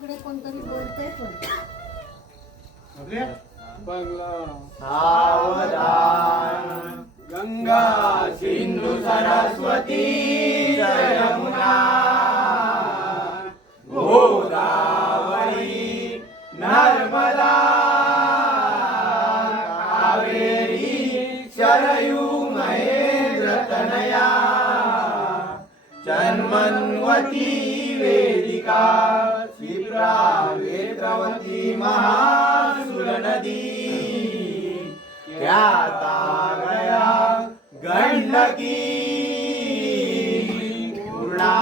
तिकडे कोणतरी बोलते पण. सावधान. गंगा सिंधू सरस्वती यमुना. गोदावरी नर्मदा. कावेरी शरयू महेंद्र तनया. जन्मन्वती वेदिका. विप्रा वेत्रवती महासुर नदी ख्याता गया गंडकी पूर्णा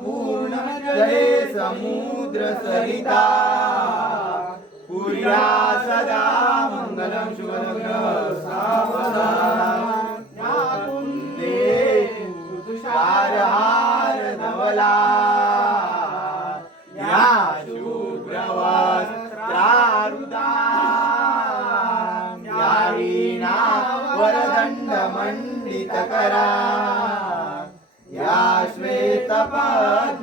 पूर्ण जय समुद्र सरिता। पुर्या सदा मंगलम शुभलग्न सावधान मंडित करा. या श्वेत पद्मासना.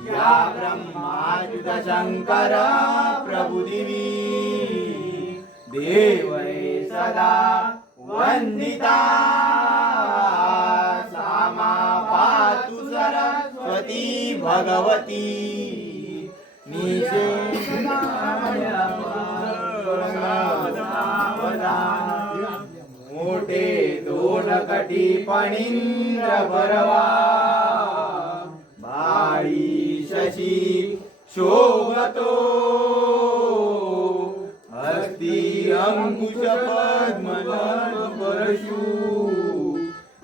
या ब्रह्माच्युत शंकर प्रभुदिवी देवै सदा वंदिता सामा पातु सरस्वती भगवती. दोन पणिंद्र बरवा बाळी शशी शोभतो. हस्ती अंकुश पद्म परशु.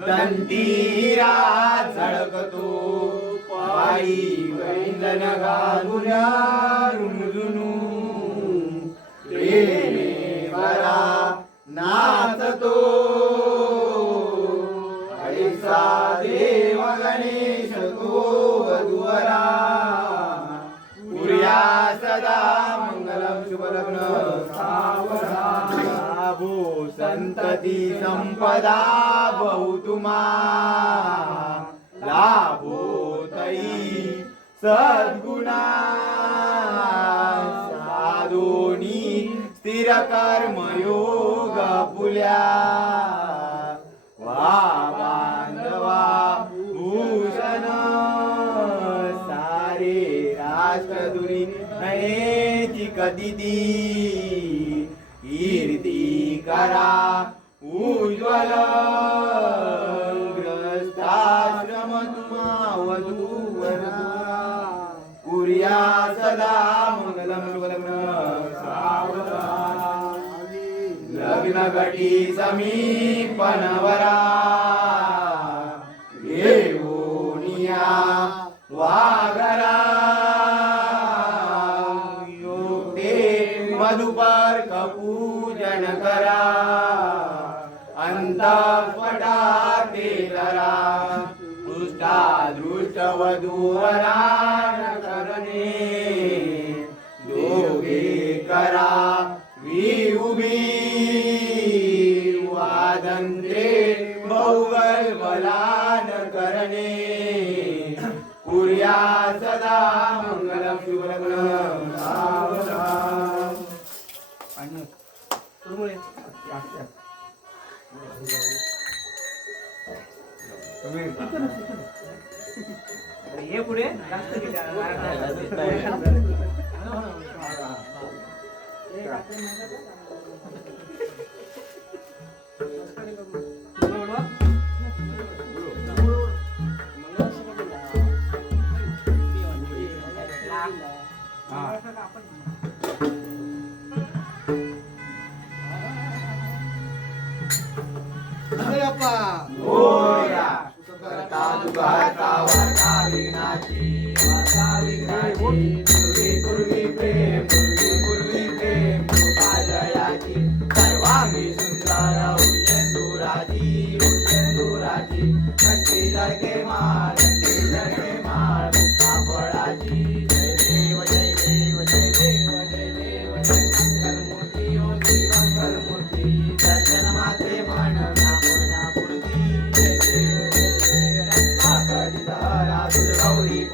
दंतीरा झळकतो. पायी वैंदन घालुल्या रुंजुनू प्रेमे वरा नाचतो. ऐसा देव गणेश तो वधुवरा। पुर्या सदा मंगलम शुभलग्न सावधाभो संतती संपदा बहुतुमा लाभो तई सद्गुणा। साधोनी स्थिर कर्मयोग पुल्या राष्ट्रदुरी नयेची कदिती कीर्ती करा उज्ज्वल ग्रस्ताश्रम तुम्हा वधू कुर्या सदा मंगलम लग्न घटी समीपनवरा. मधुपर पूजन करा अंतपटा ते धरा दृष्टा दृष्ट वधूवरा करणे दोघे करा. वी उभी वादंत्रे बहुगल बलान करणे. कुर्या सदा मंगलम शुभलग्न 예불에 낙석이잖아.